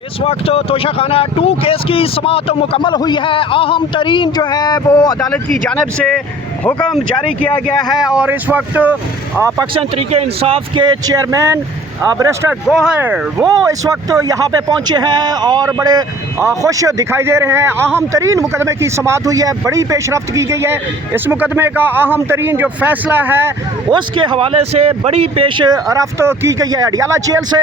इस वक्त तोशाखाना 2 केस की समाअत मुकम्मल हुई है। अहम तरीन जो है वो अदालत की जानिब से हुक्म जारी किया गया है और इस वक्त पाकिस्तान तहरीक इंसाफ के चेयरमैन बैरिस्टर गौहर वो इस वक्त यहाँ पे पहुँचे हैं और बड़े खुश दिखाई दे रहे हैं। अहम तरीन मुकदमे की समाअत हुई है, बड़ी पेशरफ्त की गई है। इस मुकदमे का अहम तरीन जो फैसला है उसके हवाले से बड़ी पेशरफ्त की गई है। अडियाला जेल से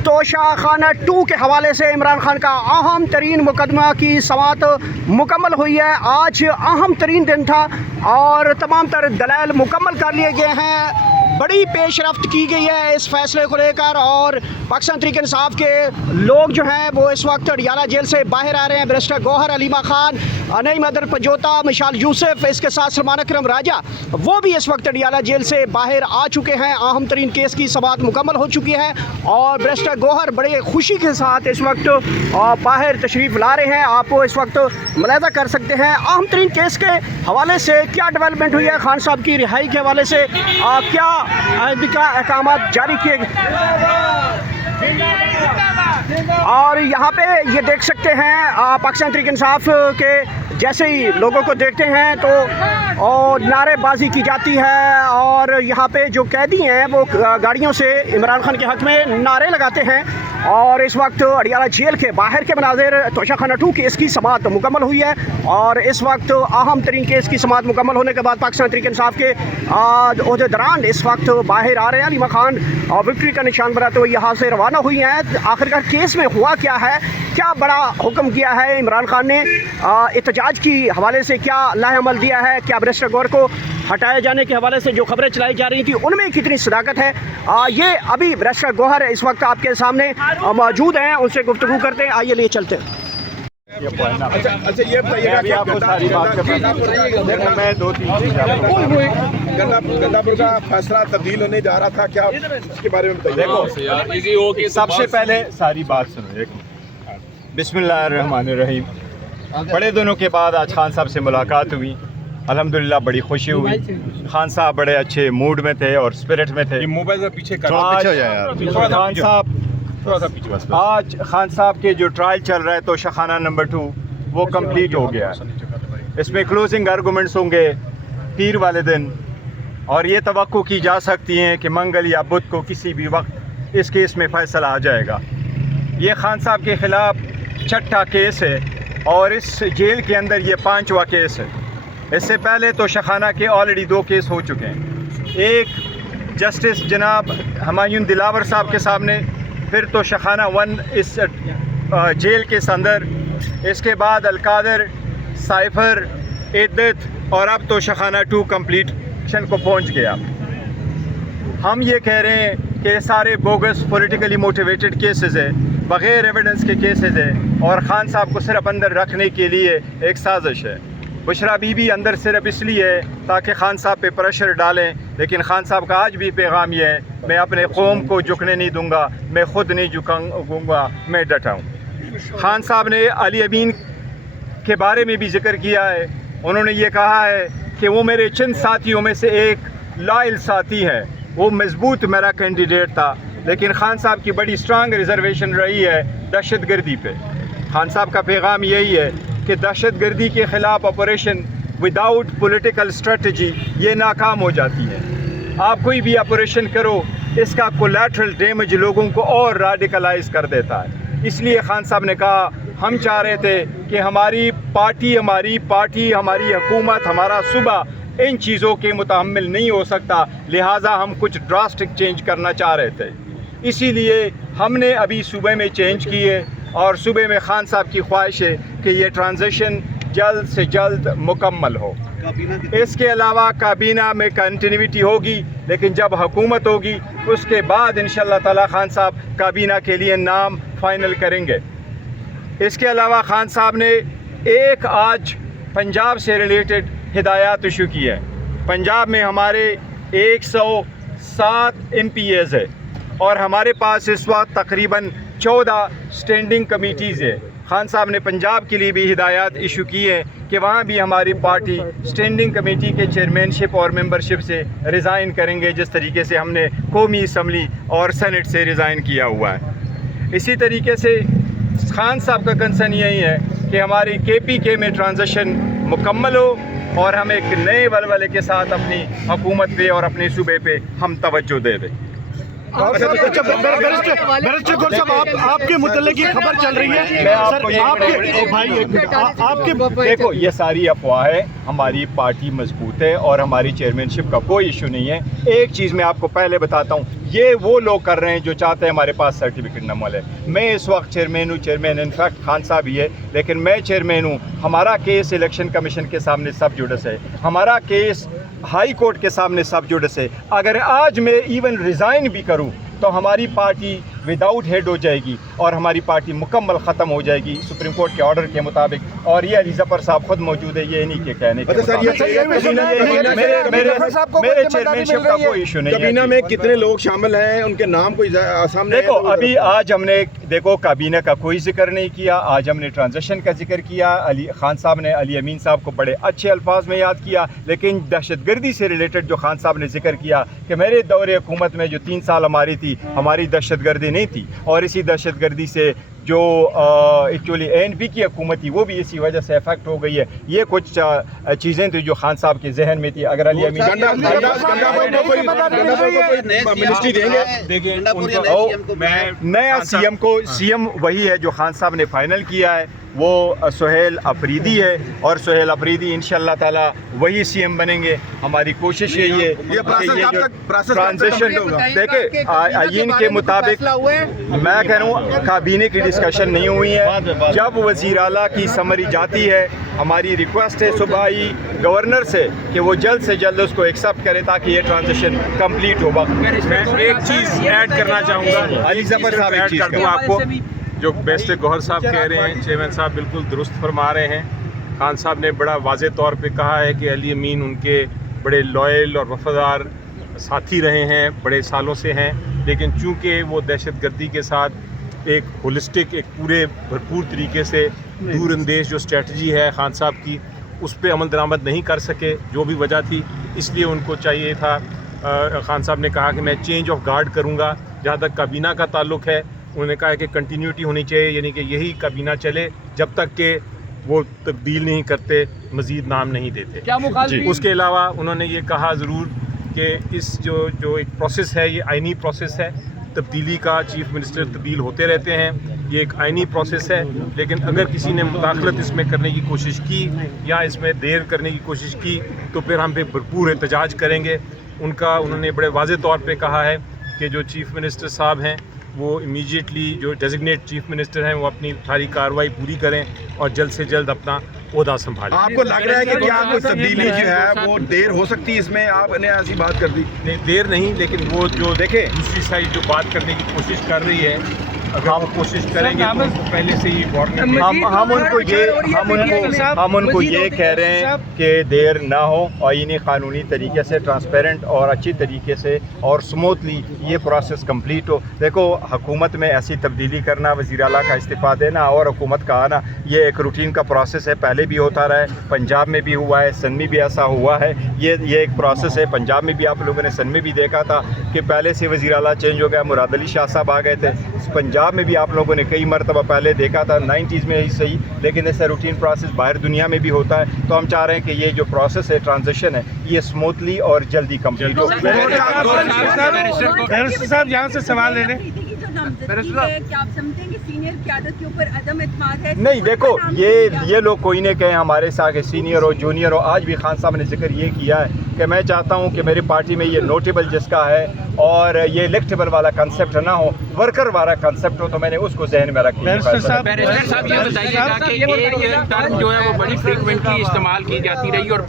तोशाखाना 2 के हवाले से इमरान खान का अहम तरीन मुकदमा की समाअत मुकम्मल हुई है। आज अहम तरीन दिन था और तमाम तर दलाइल मुकम्मल कर लिए गए हैं। बड़ी पेशरफ्त की गई है इस फैसले को लेकर और पाकिस्तान तहरीक इंसाफ के लोग जो हैं वो इस वक्त अडियाला जेल से बाहर आ रहे हैं। बैरिस्टर गौहर, अलीमा खान, नईम अदर पंजोता, मिशाल यूसुफ, इसके साथ सलमान अकरम राजा वो भी इस वक्त अडियाला जेल से बाहर आ चुके हैं। अहम तरीन केस की समाअत मुकम्मल हो चुकी है और बैरिस्टर गौहर बड़े खुशी के साथ इस वक्त बाहर तशरीफ़ ला रहे हैं। आप इस वक्त मुलाहिज़ा कर सकते हैं अहम तरीन केस के हवाले से क्या डेवलपमेंट हुई है। खान साहब की रिहाई के हवाले से क्या अहकाम जारी किए और यहाँ पे ये देख सकते हैं पाकिस्तान तहरीक इंसाफ के जैसे ही लोगों को देखते हैं तो और नारेबाजी की जाती है और यहाँ पे जो कैदी हैं वो गाड़ियों से इमरान खान के हक़ में नारे लगाते हैं। और इस वक्त अडियाला जेल के बाहर के मनाज़िर तोशाखाना 2 केस की समाअत मुकम्मल हुई है और इस वक्त अहम तरीन केस की समाअत मुकम्मल होने के बाद पाकिस्तान तहरीक इंसाफ के अहदेदारान इस वक्त बाहर आ रहे हैं। अलीमा खान और विक्ट्री का निशान बनाते हुए यहाँ से रवाना हुई हैं। आखिरकार केस में हुआ क्या है, क्या बड़ा हुक्म किया है इमरान खान ने, एहतजाज की हवाले से क्या लाहेअमल दिया है, क्या बैरिस्टर गौहर को हटाए जाने के हवाले से जो खबरें चलाई जा रही थी उनमें कितनी सदाकत है, ये अभी बैरिस्टर गौहर इस वक्त आपके सामने मौजूद हैं, उनसे गुफ्तगू करते हैं। आइए लिए चलते हैं। अच्छा ये बताइएगा कि आपको सारी बात मैं 2-3 गंडापुर का फैसला तब्दील होने जा रहा था, क्या इसके बारे में बताइए। देखो सबसे पहले सारी बात सुनो। बिस्मिल्लाहिर्रहमानिर्रहीम। बड़े दिनों के बाद आज खान साहब से मुलाकात हुई, अल्हम्दुलिल्लाह बड़ी खुशी हुई। खान साहब बड़े अच्छे मूड में थे और स्पिरिट में थे। मोबाइल से पीछे कर खान साहब थोड़ा सा पीछे बस। आज खान साहब के जो ट्रायल चल रहा है तोशाखाना नंबर 2 वो कंप्लीट हो गया है। इसमें क्लोजिंग आर्गूमेंट्स होंगे पीर वाले दिन और ये तवक्को की जा सकती है कि मंगल या बुध को किसी भी वक्त इस केस में फ़ैसला आ जाएगा। ये खान साहब के ख़िलाफ़ 6ठा केस है और इस जेल के अंदर ये 5वां केस है। इससे पहले तोशाखाना के ऑलरेडी 2 केस हो चुके हैं। एक जस्टिस जनाब हुमायूं दिलावर साहब के सामने, फिर तोशाखाना 1 इस जेल के अंदर, इसके बाद अलकादर, साइफर, इद्दत और अब तोशाखाना 2 कंप्लीशन को पहुंच गया। हम ये कह रहे हैं कि सारे बोगस पॉलिटिकली मोटिवेटेड केसेस है, बग़ैर एविडेंस के केसेस है और ख़ान साहब को सिर्फ अंदर रखने के लिए एक साजिश है। बुशरा बीबी अंदर सिर्फ इसलिए है ताकि खान साहब पे प्रेशर डालें, लेकिन खान साहब का आज भी पैगाम ये है, मैं अपने कौम को झुकने नहीं दूंगा, मैं ख़ुद नहीं झुकूंगा, मैं डटा हूँ। खान साहब ने अली अमीन के बारे में भी जिक्र किया है। उन्होंने ये कहा है कि वो मेरे चंद साथियों में से एक लॉयल साथी है, वो मजबूत मेरा कैंडिडेट था, लेकिन खान साहब की बड़ी स्ट्रांग रिजर्वेशन रही है दहशत गर्दी पे। खान साहब का पैगाम यही है कि दहशत गर्दी के ख़िलाफ़ ऑपरेशन विदाउट पॉलिटिकल स्ट्रेटजी ये नाकाम हो जाती है। आप कोई भी ऑपरेशन करो इसका कोलैटरल डैमेज लोगों को और रेडिकलाइज कर देता है। इसलिए खान साहब ने कहा, हम चाह रहे थे कि हमारी पार्टी, हमारी हुकूमत, हमारा सूबा इन चीज़ों के मुतहम्मिल नहीं हो सकता, लिहाजा हम कुछ ड्रास्टिक चेंज करना चाह रहे थे। इसीलिए हमने अभी सूबे में चेंज किए और सूबे में खान साहब की ख्वाहिश है कि ये ट्रांजिशन जल्द से जल्द मुकम्मल हो। इसके अलावा काबीना में कंटिन्यूटी होगी, लेकिन जब हुकूमत होगी उसके बाद इंशाअल्लाह ताला खान साहब काबीना के लिए नाम फाइनल करेंगे। इसके अलावा खान साहब ने एक आज पंजाब से रिलेटेड हिदायत इशू की है। पंजाब में हमारे 107 MPAs है और हमारे पास इस वक्त तकरीबन 14 स्टैंडिंग कमेटीज़ है। खान साहब ने पंजाब के लिए भी हिदायत इशू की है कि वहाँ भी हमारी पार्टी स्टैंडिंग कमेटी के चेयरमैनशिप और मेंबरशिप से रिज़ाइन करेंगे, जिस तरीके से हमने कौमी असम्बली और सेनेट से रिज़ाइन किया हुआ है। इसी तरीके से खान साहब का कंसर्न यही है कि हमारी KPK में ट्रांजिशन मुकम्मल हो और हम एक नए वलवले के साथ अपनी हुकूमत पे और अपने सूबे पे हम तवज्जो दे दें। बैरिस्टर गुल साहब, आपके मुतल्लिक ये खबर चल रही है सर, आपके देखो ये सारी अफवाह है, हमारी पार्टी मजबूत है और हमारी चेयरमैनशिप का कोई इशू नहीं है। एक चीज़ मैं आपको पहले बताता हूँ, ये वो लोग कर रहे हैं जो चाहते हैं हमारे पास सर्टिफिकेट न मिले। मैं इस वक्त चेयरमैन हूँ, चेयरमैन इनफैक्ट खान साहब ही है, लेकिन मैं चेयरमैन हूँ। हमारा केस इलेक्शन कमीशन के सामने सब जुडिस है, हमारा केस हाई कोर्ट के सामने सब जुडिस है। अगर आज मैं इवन रिज़ाइन भी करूँ तो हमारी पार्टी विदाउट हेड हो जाएगी और हमारी पार्टी मुकम्मल ख़त्म हो जाएगी सुप्रीम कोर्ट के ऑर्डर के मुताबिक। और ये अली ज़फ़र साहब खुद मौजूद है, ये इन्हीं के कहने के मेरे चेयरमैनशिप का कोई इशू नहीं है। काबीना में कितने लोग शामिल हैं, उनके नाम कोई सामने? देखो अभी आज हमने काबीना का कोई जिक्र नहीं किया, आज हमने ट्रांजिशन का जिक्र किया। अली खान साहब ने अली अमीन साहब को बड़े अच्छे अल्फाज में याद किया, लेकिन दहशतगर्दी से रिलेटेड जो खान साहब ने जिक्र किया कि मेरे दौरे हुकूमत में जो 3 साल हमारी थी, हमारी दहशतगर्दी नहीं थी, और इसी दहशतगर्दी से जो एक्चुअली ANP की हुकूमत थी वो भी इसी वजह से इफेक्ट हो गई है। ये कुछ चीज़ें थी जो खान साहब के जहन में थी। अगर अली अमीन मिनिस्ट्री देंगे, देखिए नया सीएम वही है जो खान साहब ने फाइनल किया है, वो सुहेल अफरीदी है, और सुहेल अफरीदी इंशाअल्लाह ताला वही सीएम बनेंगे। हमारी कोशिश यही है ये ट्रांजिशन देखे आईन के मुताबिक। मैं कह रहा हूँ काबीने की डिस्कशन नहीं हुई है, जब वज़ीर आला की समरी जाती है हमारी रिक्वेस्ट है सुबह ही गवर्नर से कि वो जल्द से जल्द उसको एक्सेप्ट करे ताकि ये ट्रांजिशन कंप्लीट हो। मैं एक चीज़ ऐड करना चाहूँगा, अली ज़फ़र साहब एक चीज़ दूँ आपको, जो बैरिस्टर गौहर साहब कह रहे हैं, चेयरमैन साहब बिल्कुल दुरुस्त फरमा रहे हैं। खान साहब ने बड़ा वाज़े तौर पे कहा है कि अली अमीन उनके बड़े लॉयल और वफ़ादार साथी रहे हैं, बड़े सालों से हैं, लेकिन चूँकि वो दहशतगर्दी के साथ एक होलिस्टिक, एक पूरे भरपूर तरीके से दूरअंदेश जो स्ट्रेटजी है खान साहब की, उस पर अमल दरामद नहीं कर सके, जो भी वजह थी, इसलिए उनको चाहिए था। खान साहब ने कहा कि मैं चेंज ऑफ गार्ड करूँगा। जहाँ तक काबीना का ताल्लुक़ है, उन्होंने कहा है कि कंटिन्यूटी होनी चाहिए, यानी कि यही काबीना चले जब तक कि वो तब्दील नहीं करते, मज़ीद नाम नहीं देते। उसके अलावा उन्होंने ये कहा ज़रूर कि इस जो एक प्रोसेस है, ये आइनी प्रोसेस है, तब्दीली का, चीफ़ मिनिस्टर तब्दील होते रहते हैं, ये एक आइनी प्रोसेस है, लेकिन अगर किसी ने मुदाखलत इसमें करने की कोशिश की या इसमें देर करने की कोशिश की तो फिर हम पे भरपूर एहतजाज करेंगे। उन्होंने बड़े वाज़े तौर पे कहा है कि जो चीफ़ मिनिस्टर साहब हैं वो इमीडिएटली, जो डेजिग्नेट चीफ मिनिस्टर हैं, वो अपनी सारी कार्रवाई पूरी करें और जल्द से जल्द अपना ओहदा संभालें। आपको लग रहा है कि क्या कोई तब्दीली जो है वो देर हो सकती है इसमें? आपने ऐसी बात कर दी? नहीं, देर नहीं, लेकिन वो जो देखे दूसरी साइड जो बात करने की कोशिश कर रही है, अगर हम कोशिश करेंगे तो उनको पहले से ही वार्निंग हम उनको ये कह रहे हैं कि देर ना हो, आईनी कानूनी तरीके से ट्रांसपेरेंट और अच्छी तरीके से और स्मूथली ये प्रोसेस कंप्लीट हो। देखो हुकूमत में ऐसी तब्दीली करना, वज़ीर आला का इस्तीफ़ा देना और हुकूमत का आना, ये एक रूटीन का प्रोसेस है, पहले भी होता रहा है, पंजाब में भी हुआ है, सन में भी ऐसा हुआ है। ये एक प्रोसेस है। पंजाब में भी आप लोगों ने, सन में भी देखा था कि पहले से वज़ीर आला चेंज हो गया, मुराद अली शाह साहब आ गए थे। पंजाब में भी आप लोगों ने कई मरतबा पहले देखा था, 90s में ही सही, लेकिन ऐसा रूटीन प्रोसेस बाहर दुनिया में भी होता है। तो हम चाह रहे हैं कि ये जो प्रोसेस है, ट्रांजिशन है, ये स्मूथली और जल्दी कंप्लीट हो। बैरिस्टर साहब यहाँ से सवाल ले लें। क्या आप समझते हैं कि सीनियर क़यादत के ऊपर अदम एतमाद है? नहीं, देखो ये लोग कोई नहीं कहें हमारे साथ सीनियर हो जूनियर हो। आज भी खान साहब ने जिक्र ये किया है कि मैं चाहता हूँ कि मेरी पार्टी में ये नोटेबल जिसका है और ये इलेक्टेबल वाला कंसेप्ट ना हो, वर्कर वाला कंसेप्ट हो, तो मैंने उसको जहन में रखा। बैरिस्टर साहब ये बताइएगा कि एक टर्म जो है वो बड़ी फ्रीक्वेंटली इस्तेमाल की जाती रही और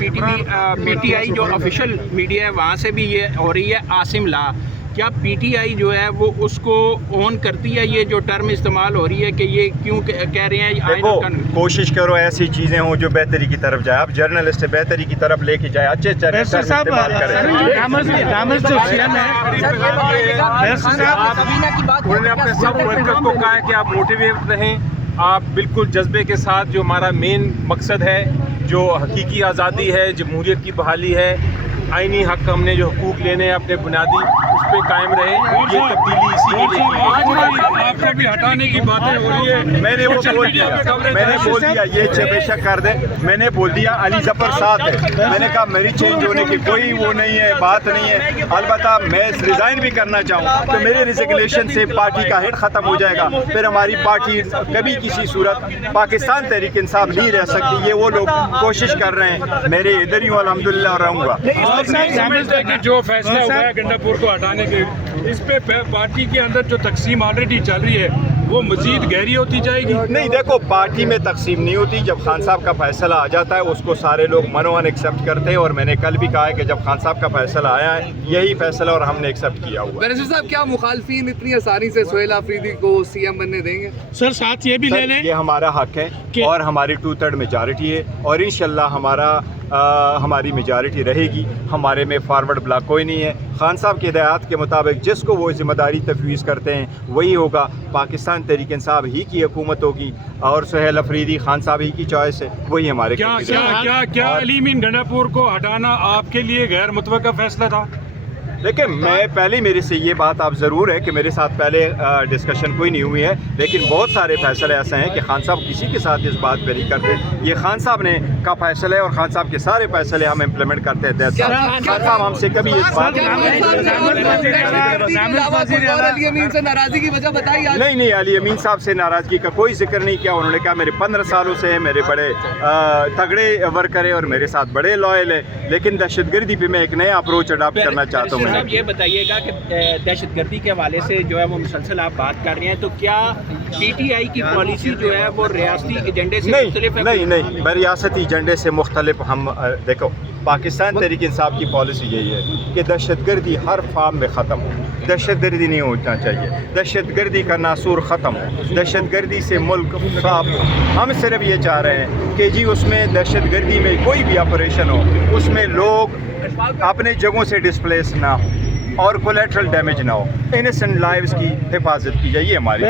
PTI जो ऑफिशियल मीडिया है वहाँ से भी ये हो रही है, आसिम ला। क्या PTI जो है वो उसको ऑन करती है, ये जो टर्म इस्तेमाल हो रही है कि ये क्यों कह रहे हैं? देखो, कोशिश करो ऐसी चीज़ें हों जो बेहतरी की तरफ जाए। आप जर्नलिस्ट बेहतरी की तरफ लेके जाए, अच्छे बैरिस्टर साहब उन्होंने अपने सब वर्कर्स को कहा है कि आप मोटिवेट रहें, आप बिल्कुल जज्बे के साथ, जो हमारा मेन मकसद है, जो हकीकी आज़ादी है, जमहूरियत की बहाली है, आईनी हक हमने जो हकूक़ लेने हैं अपने बुनियादी, उस पे कायम रहे। ये तब्दीली इसी के लिए की गई। आपको भी हटाने की बातें हो रही है। मैंने वो बोल दिया, मैंने बोल दिया, ये बेशक कर दे, मैंने बोल दिया अली जफर साथ है। मैंने कहा मेरी चेंज होने की कोई वो नहीं है, बात नहीं है। अलबत्ता मैं रिज़ाइन भी करना चाहूँ तो मेरे रिजिग्नेशन से पार्टी का हेड ख़त्म हो जाएगा, फिर हमारी पार्टी कभी किसी सूरत पाकिस्तान तहरीक इंसाफ नहीं रह सकती। ये वो लोग कोशिश कर रहे हैं, मेरे इधर ही अल्हम्दुलिल्लाह रहूँगा। आप नहीं समझते कि जो फैसला हुआ है गंडापुर को हटाने के, इस पे पार्टी के अंदर जो तकसीम ऑलरेडी चल रही है वो मजीद गहरी होती जाएगी? नहीं, देखो पार्टी में तकसीम नहीं होती। जब खान साहब का फैसला आ जाता है उसको सारे लोग मनोवन एक्सेप्ट करते हैं, और मैंने कल भी कहा है कि जब खान साहब का फैसला आया है यही फैसला और हमने एक्सेप्ट किया हुआ है। बैरिस्टर साहब, क्या मुखालफिन इतनी आसानी से सुहेल आफरीदी को सीएम बनने देंगे? सर साथ ये भी ले लें, ये हमारा हक है और हमारी 2/3 मेजॉरिटी है, और इंशाल्लाह हमारी मेजॉरिटी रहेगी। हमारे में फॉरवर्ड ब्लॉक कोई नहीं है। खान साहब की हिदायत के मुताबिक जिसको वो जिम्मेदारी तफवीज़ करते हैं वही होगा। पाकिस्तान तहरीक इंसाफ ही की हुकूमत होगी और सुहेल अफरीदी खान साहब ही की चॉइस है, वही हमारे क्या अली मीन गंडापुर को हटाना आपके लिए गैर मुतवक्का फैसला था? देखिए, मैं पहले मेरे से ये बात आप ज़रूर है कि मेरे साथ पहले डिस्कशन कोई नहीं हुई है, लेकिन बहुत सारे फैसले ऐसे हैं कि खान साहब किसी के साथ इस बात पे नहीं करते। ये खान साहब ने का फैसला है और खान साहब के सारे फैसले हम इम्प्लीमेंट करते हैं। खान साहब हमसे कभी इस बात से नाराजगी की वजह बताई? नहीं, अली अमीन साहब से नाराज़गी का कोई जिक्र नहीं किया। उन्होंने कहा मेरे 15 सालों से है, मेरे बड़े तगड़े वर्कर है और मेरे साथ बड़े लॉयल है, लेकिन दहशतगर्दी पे मैं एक नया अप्रोच अडॉप्ट करना चाहता हूँ। साहब ये बताइएगा कि दहशतगर्दी के हवाले से जो है वो मुसलसल आप बात कर रहे हैं, तो क्या पीटीआई की पॉलिसी जो है वो रियासती एजेंडे से मुख्तलिफ है? नहीं, रियासती एजेंडे से मुख्तलिफ। हम देखो, पाकिस्तान तहरीक इंसाफ की पॉलिसी यही है कि दहशतगर्दी हर फार्म में ख़त्म हो। दहशतगर्दी नहीं होना चाहिए, दहशतगर्दी का नासूर ख़त्म हो, दहशतगर्दी से मुल्क साफ हो। हम सिर्फ ये चाह रहे हैं कि जी उसमें दहशतगर्दी में कोई भी ऑपरेशन हो उसमें लोग अपने जगहों से डिस्प्लेस ना हो और कोलेट्रल डैमेज ना हो, इनोसेंट लाइव्स की हिफाजत की जाए। ये हमारी